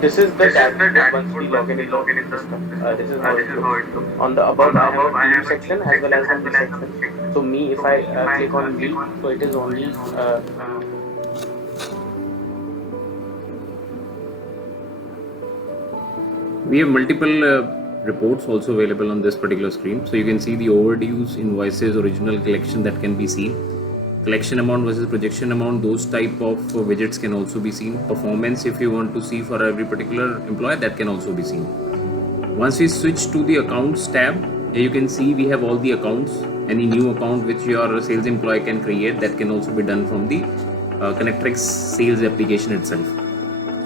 This is the This is the dashboard once we dashboard log once in we in the log in in the system. system. This is how This it is how looks. it looks. On the On above, the I have a above, I view have a section view as well section as a as me well as a section. section. So me, if So I me, if I click on click me, on so it is it only is only We have multiple reports also available on this particular screen. So you can see the overdues, invoices, original collection that can be seen. Collection amount versus projection amount, those type of widgets can also be seen. Performance, if you want to see for every particular employee, that can also be seen. Once we switch to the accounts tab, here you can see we have all the accounts. Any new account which your sales employee can create, that can also be done from the Connectrix sales application itself.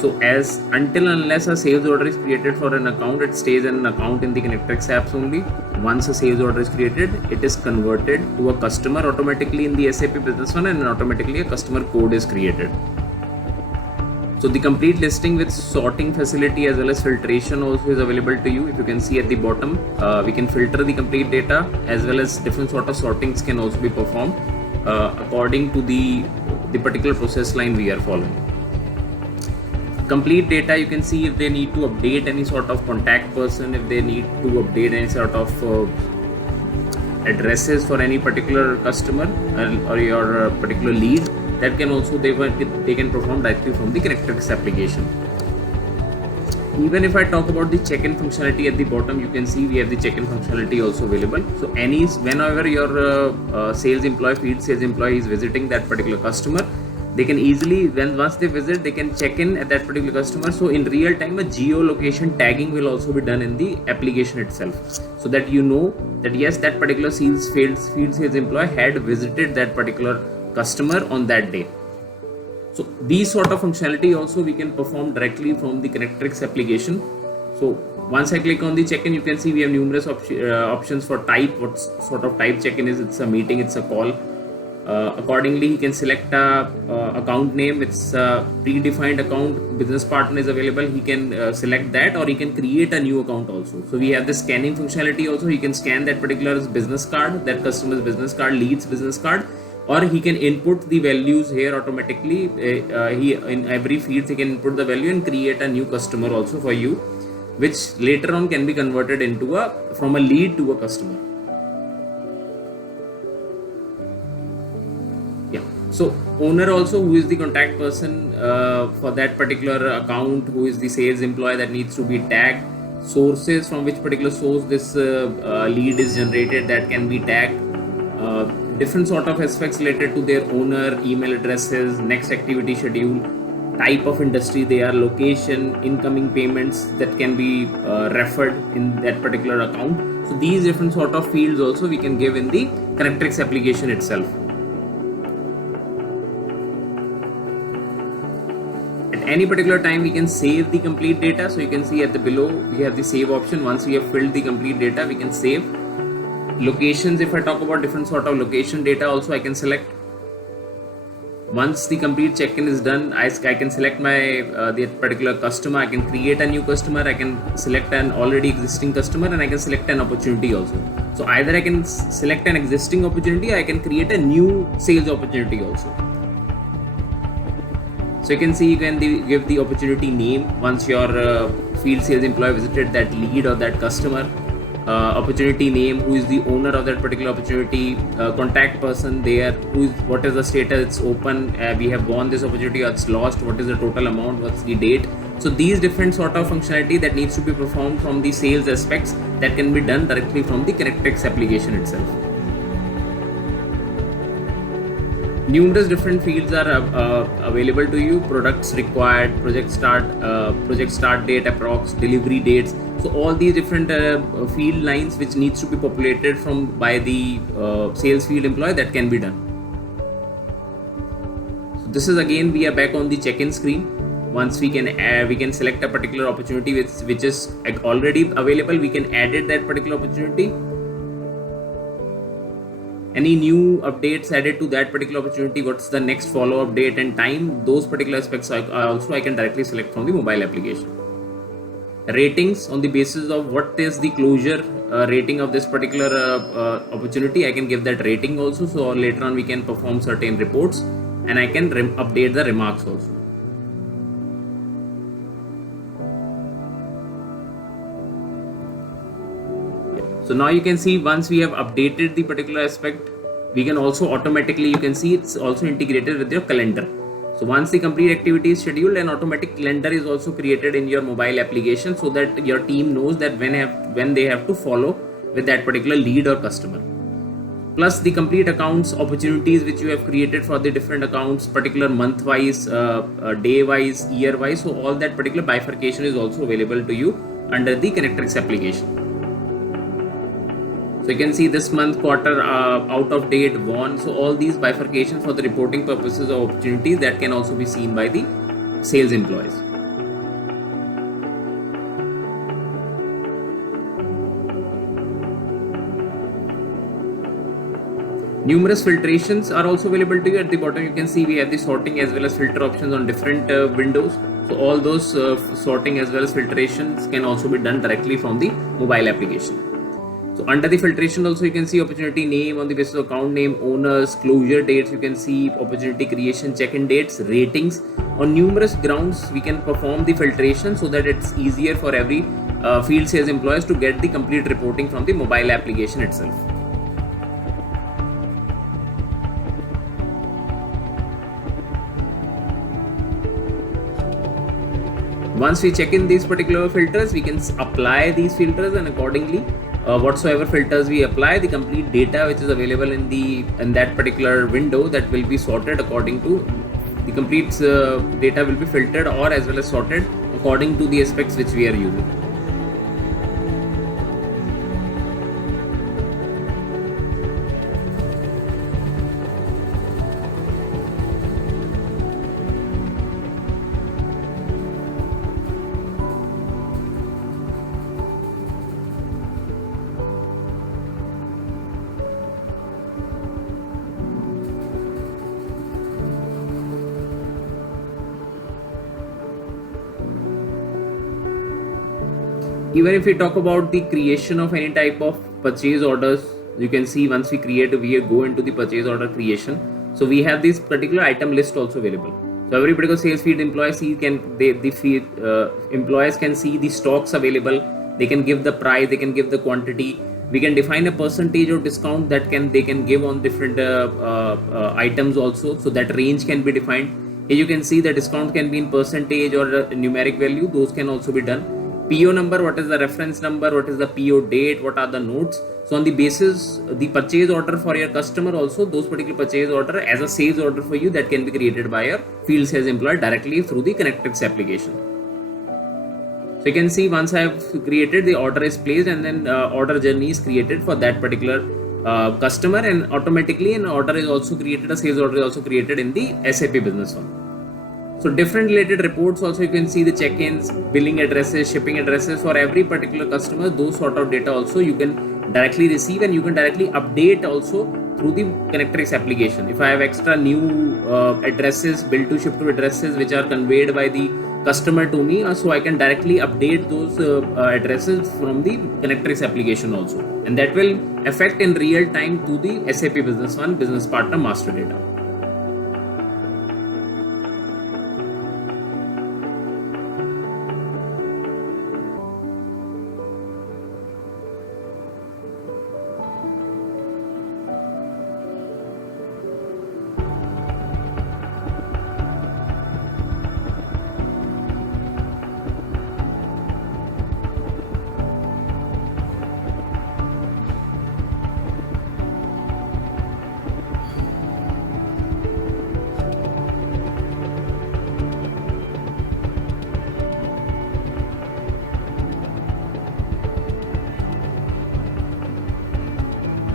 So as until unless a sales order is created for an account, it stays an account in the Connectrix apps only. Once a sales order is created, it is converted to a customer automatically in the SAP Business One, and automatically a customer code is created. So the complete listing with sorting facility as well as filtration also is available to you. If you can see at the bottom, we can filter the complete data, as well as different sort of sortings can also be performed according to the particular process line we are following. Complete data, you can see if they need to update any sort of contact person, if they need to update any sort of addresses for any particular customer or your particular lead, that can also they can perform directly from the Connectrix application. Even if I talk about the check-in functionality at the bottom, you can see we have the check-in functionality also available. So whenever your sales employee, field sales employee is visiting that particular customer, they can easily, once they visit, they can check in at that particular customer. So in real time, a geolocation tagging will also be done in the application itself, so that you know that yes, that particular field sales employee had visited that particular customer on that day. So these sort of functionality also we can perform directly from the Connectrix application. So once I click on the check-in, you can see we have numerous options for type. What sort of type check-in is? It's a meeting, it's a call. Accordingly, he can select a account name. It's a predefined account. Business partner is available. He can select that, or he can create a new account also. So we have the scanning functionality also. He can scan that particular business card, that customer's business card, lead's business card, or he can input the values here automatically. He in every field he can input the value and create a new customer also for you, which later on can be converted into from a lead to a customer. So owner also, who is the contact person for that particular account, who is the sales employee that needs to be tagged. Sources, from which particular source this lead is generated, that can be tagged. Different sort of aspects related to their owner, email addresses, next activity schedule, type of industry they are, location, incoming payments that can be referred in that particular account. So these different sort of fields also we can give in the Connectrix application itself. Any particular time we can save the complete data. So you can see at the below we have the save option. Once we have filled the complete data, we can save. Locations, if I talk about different sort of location data also, I can select. Once the complete check-in is done, I can select my the particular customer. I can create a new customer. I can select an already existing customer, and I can select an opportunity also. So either I can select an existing opportunity, I can create a new sales opportunity also. So you can see you can give the opportunity name once your field sales employee visited that lead or that customer. Opportunity name, who is the owner of that particular opportunity, contact person there, what is the status, it's open, we have won this opportunity, or it's lost, what is the total amount, what's the date. So these different sort of functionality that needs to be performed from the sales aspects, that can be done directly from the Connectrix application itself. Numerous different fields are available to you. Products required, project start date, approx, delivery dates. So all these different field lines which needs to be populated by the sales field employee, that can be done. So this is again, we are back on the check-in screen. Once we can select a particular opportunity which is already available, we can edit that particular opportunity. Any new updates added to that particular opportunity, what's the next follow-up date and time, those particular aspects I can directly select from the mobile application. Ratings, on the basis of what is the closure rating of this particular opportunity, I can give that rating also. So later on we can perform certain reports, and I can update the remarks also. So now you can see once we have updated the particular aspect, we can also automatically, you can see it's also integrated with your calendar. So once the complete activity is scheduled, an automatic calendar is also created in your mobile application so that your team knows that when they have to follow with that particular lead or customer. Plus the complete accounts opportunities which you have created for the different accounts, particular month wise, day wise, year wise. So all that particular bifurcation is also available to you under the Connectrix application. So you can see this month, quarter, out of date, won. So all these bifurcations for the reporting purposes of opportunities that can also be seen by the sales employees. Numerous filtrations are also available to you. At the bottom you can see we have the sorting as well as filter options on different windows. So all those sorting as well as filtrations can also be done directly from the mobile application. So under the filtration also you can see opportunity name on the basis of account name, owners, closure dates. You can see opportunity creation, check-in dates, ratings. On numerous grounds we can perform the filtration so that it's easier for every field sales employees to get the complete reporting from the mobile application itself. Once we check in these particular filters, we can apply these filters, and accordingly whatsoever filters we apply, the complete data which is available in that particular window, that will be sorted according to the complete data will be filtered or as well as sorted according to the aspects which we are using. Even if we talk about the creation of any type of purchase orders, you can see once we go into the purchase order creation. So we have this particular item list also available. So every particular sales field employees employees can see the stocks available. They can give the price, they can give the quantity. We can define a percentage of discount that they can give on different items also. So that range can be defined. Here you can see the discount can be in percentage or a numeric value. Those can also be done. PO number, what is the reference number, what is the PO date, what are the notes. So on the basis, the purchase order for your customer also, those particular purchase order as a sales order for you, that can be created by your field sales employee directly through the Connectrix application. So you can see once I have created, the order is placed, and then order journey is created for that particular customer, and automatically an order is also created, a sales order is also created in the SAP Business One. So different related reports also, you can see the check-ins, billing addresses, shipping addresses for every particular customer. Those sort of data also you can directly receive, and you can directly update also through the Connectrix application. If I have extra new addresses, bill to ship to addresses which are conveyed by the customer to me, so I can directly update those addresses from the Connectrix application also, and that will affect in real time to the SAP Business One business partner master data.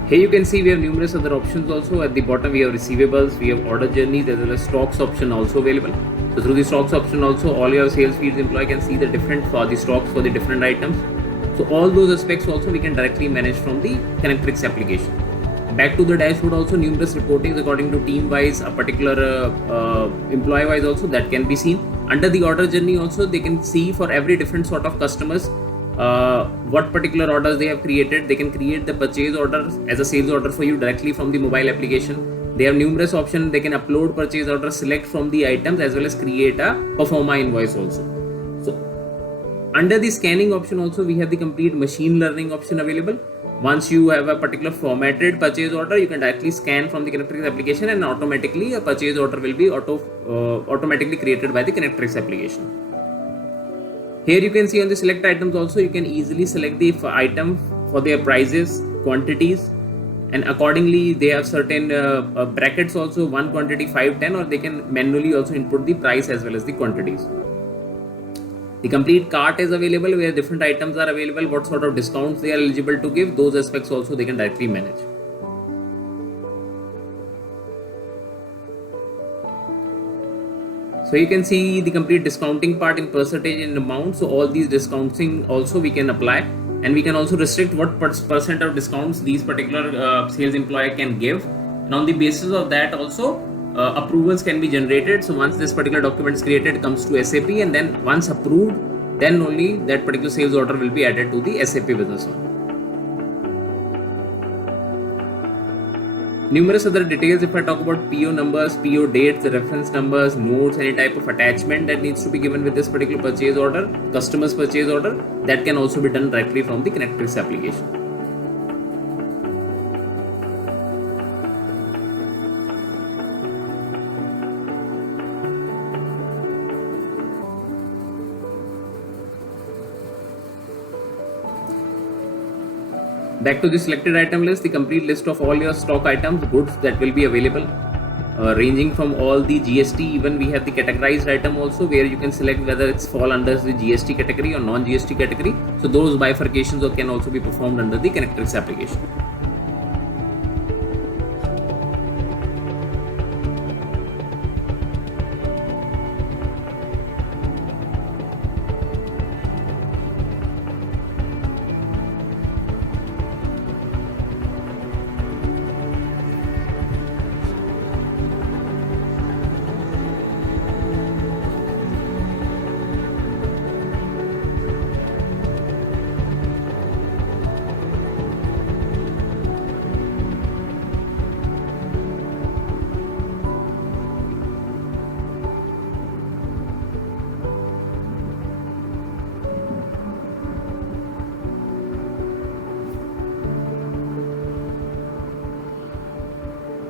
Here you can see we have numerous other options also. At the bottom we have receivables, we have order journeys, as well as stocks option also available. So through the stocks option also, all your sales fields employee can see the different for the stocks for the different items. So all those aspects also we can directly manage from the Connectrix application. Back to the dashboard also, numerous reportings according to team wise, a particular employee wise also, that can be seen. Under the order journey also, they can see for every different sort of customers what particular orders they have created. They can create the purchase order as a sales order for you directly from the mobile application. They have numerous options. They can upload purchase order, select from the items, as well as create a performa invoice also. So under the scanning option also, we have the complete machine learning option available. Once you have a particular formatted purchase order, you can directly scan from the Connectrix application, and automatically a purchase order will be automatically created by the Connectrix application. Here you can see on the select items also, you can easily select the item for their prices, quantities, and accordingly they have certain brackets also, 1 quantity, 5, 10, or they can manually also input the price as well as the quantities. The complete cart is available where different items are available, what sort of discounts they are eligible to give, those aspects also they can directly manage. So you can see the complete discounting part in percentage and amount. So all these discounting also we can apply, and we can also restrict what percent of discounts these particular sales employee can give, and on the basis of that also approvals can be generated. So once this particular document is created, it comes to SAP, and then once approved, then only that particular sales order will be added to the SAP Business One. Numerous other details, if I talk about PO numbers, PO dates, the reference numbers, notes, any type of attachment that needs to be given with this particular purchase order, customer's purchase order, that can also be done directly from the Connectrix application. Back to the selected item list, the complete list of all your stock items, goods that will be available, ranging from all the GST. Even we have the categorized item also, where you can select whether it's fall under the GST category or non-GST category. So those bifurcations can also be performed under the Connectrix application.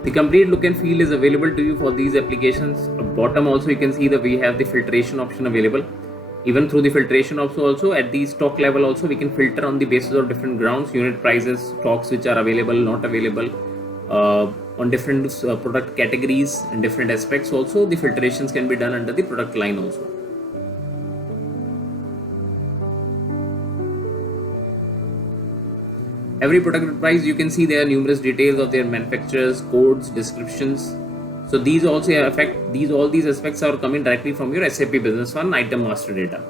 The complete look and feel is available to you for these applications. Bottom also you can see that we have the filtration option available. Even through the filtration option also, at the stock level also, we can filter on the basis of different grounds, unit prices, stocks which are available, not available, on different product categories and different aspects also. The filtrations can be done under the product line also. Every product price, you can see there are numerous details of their manufacturers, codes, descriptions. So these also affect all these aspects are coming directly from your SAP Business One item master data.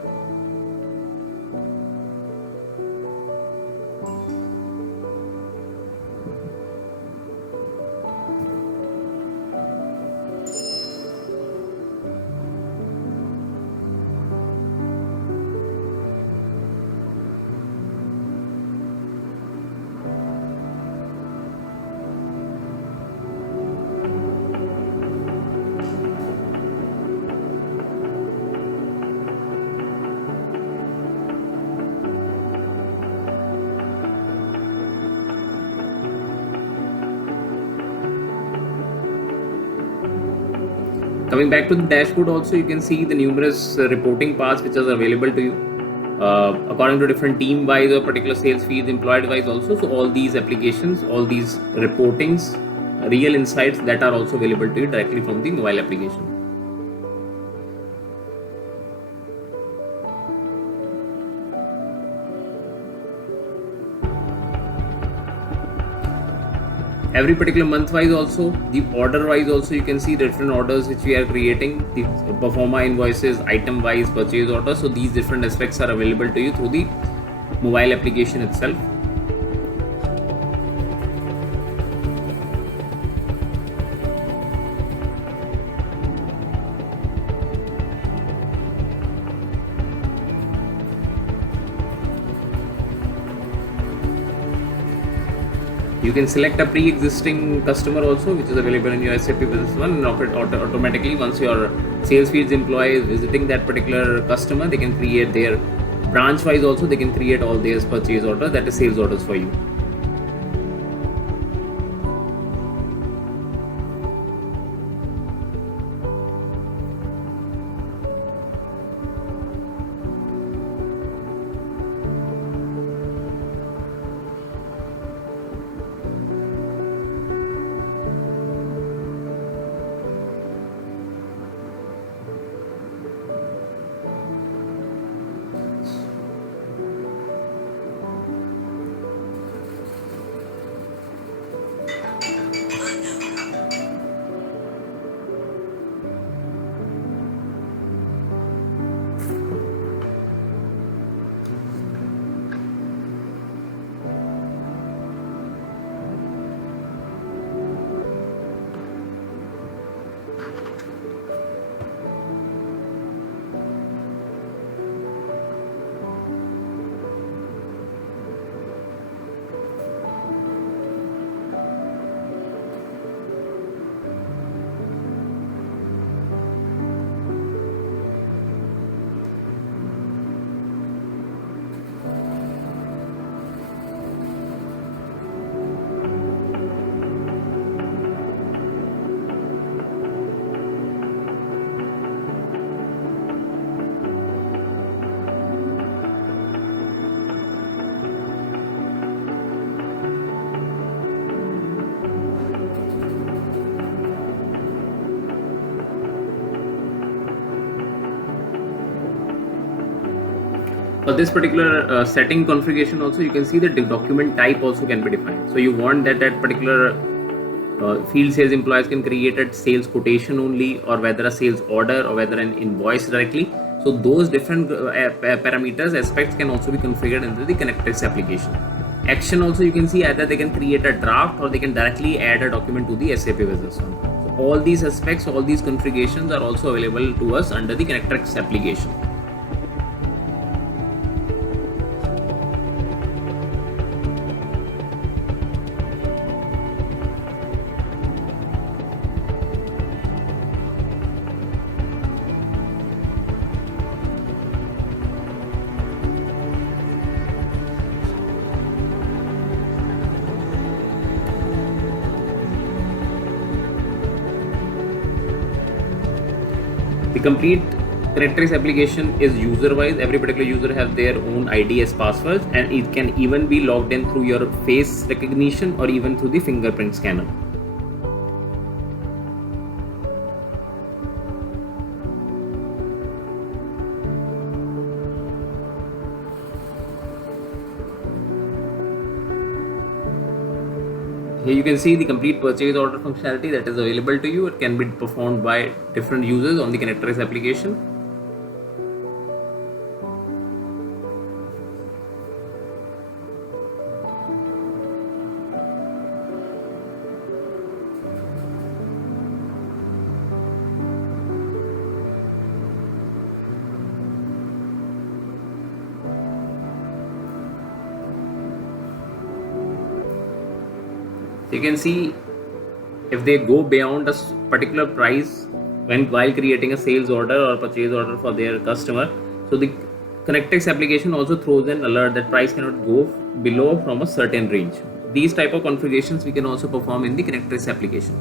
Coming back to the dashboard also, you can see the numerous reporting paths which are available to you according to different team wise or particular sales fees, employed wise also. So all these applications, all these reportings, real insights that are also available to you directly from the mobile application. Every particular month wise also, the order wise also, you can see different orders which we are creating, the performa invoices, item wise purchase orders. So these different aspects are available to you through the mobile application itself. You can select a pre-existing customer also, which is available in your SAP Business One, and automatically once your sales fields employee is visiting that particular customer, they can create their branch wise also, they can create all their purchase orders, that is sales orders for you. For this particular setting configuration also, you can see that the document type also can be defined. So you want that particular field sales employees can create a sales quotation only, or whether a sales order, or whether an invoice directly. So those different parameters aspects can also be configured into the Connectrix application. Action also, you can see either they can create a draft or they can directly add a document to the SAP Business One. So all these aspects, all these configurations are also available to us under the Connectrix application. The complete Connectrix application is user-wise. Every particular user has their own ID as passwords, and it can even be logged in through your face recognition or even through the fingerprint scanner. Here you can see the complete purchase order functionality that is available to you. It can be performed by different users on the Connectrix application. You can see if they go beyond a particular price while creating a sales order or purchase order for their customer. So the Connectrix application also throws an alert that price cannot go below from a certain range. These type of configurations we can also perform in the Connectrix application.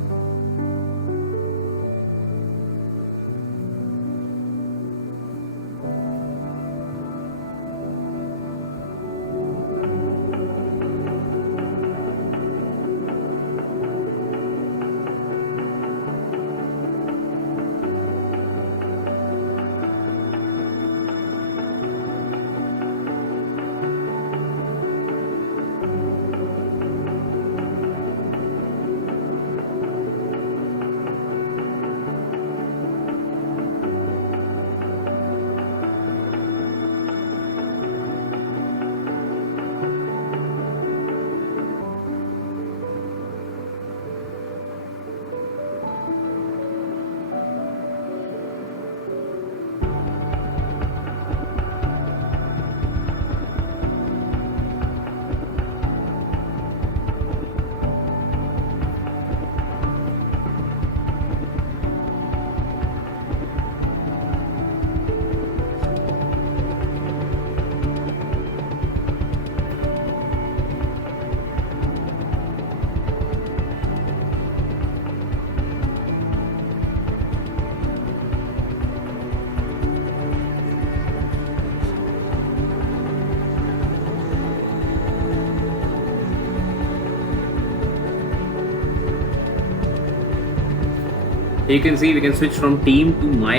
You can see we can switch from team to my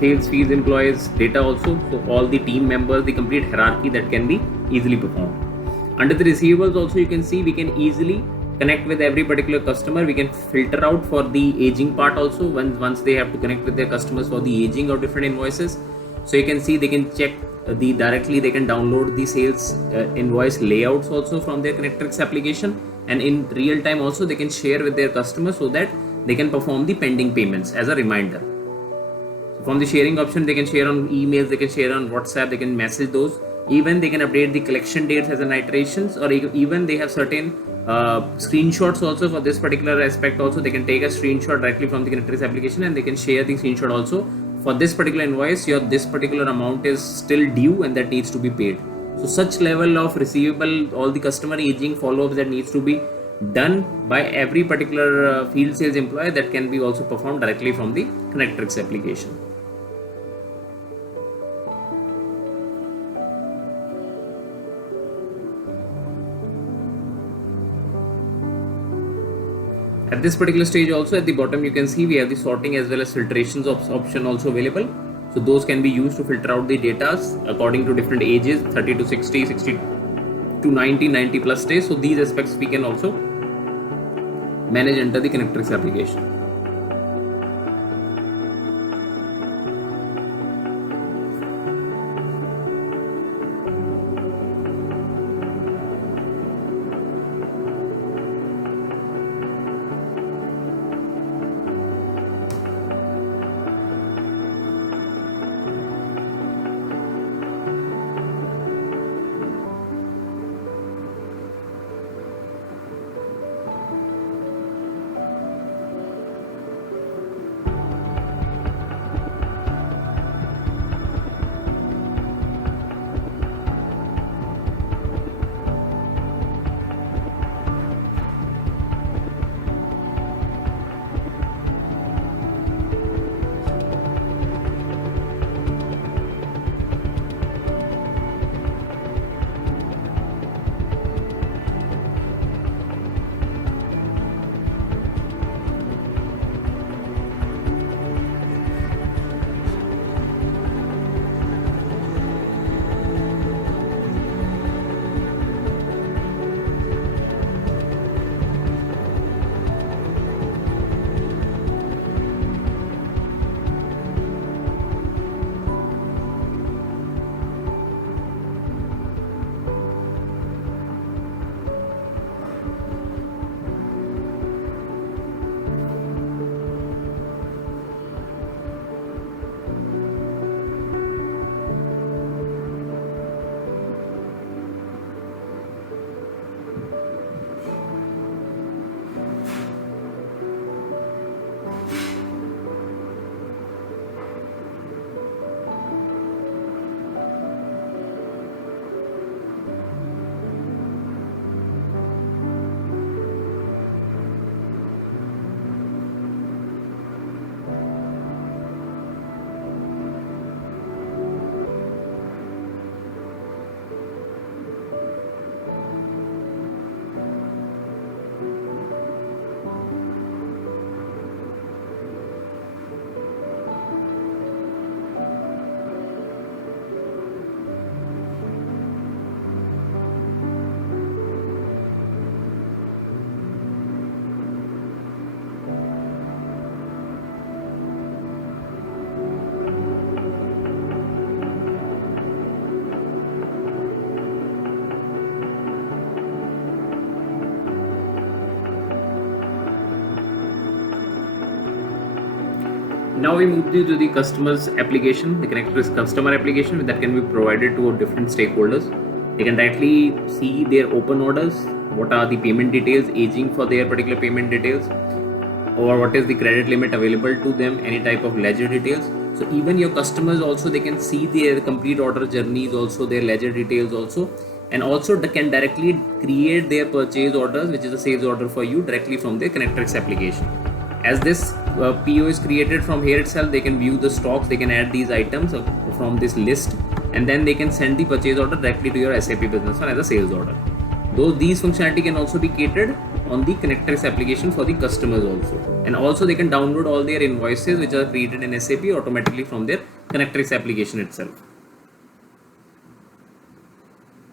sales fees employees data also. So all the team members, the complete hierarchy that can be easily performed. Under the receivables also, you can see we can easily connect with every particular customer. We can filter out for the aging part also once they have to connect with their customers for the aging of different invoices. So you can see they can check directly they can download the sales invoice layouts also from their Connectrix application, and in real time also they can share with their customers so that they can perform the pending payments as a reminder. So from the sharing option, they can share on emails, they can share on WhatsApp, they can message those. Even they can update the collection dates as an iterations, or even they have certain screenshots also for this particular aspect also. They can take a screenshot directly from the Connectrix application and they can share the screenshot also. For this particular invoice, this particular amount is still due and that needs to be paid. So such level of receivable, all the customer aging follow-ups that needs to be done by every particular field sales employee, that can be also performed directly from the Connectrix application. At this particular stage also, at the bottom you can see we have the sorting as well as filtrations option also available. So those can be used to filter out the data according to different ages, 30 to 60, 60 to 90, 90 plus days. So these aspects we can also manage under the Connectrix application. Now we move to the customer's application, the Connectrix customer application that can be provided to different stakeholders. They can directly see their open orders, what are the payment details, aging for their particular payment details, or what is the credit limit available to them, any type of ledger details. So even your customers also, they can see their complete order journeys, also their ledger details also, and also they can directly create their purchase orders, which is a sales order for you directly from their Connectrix application. As this PO is created from here itself, they can view the stocks, they can add these items from this list, and then they can send the purchase order directly to your SAP Business One as a sales order. Though these functionality can also be catered on the Connectrix application for the customers also, and also they can download all their invoices which are created in SAP automatically from their Connectrix application itself.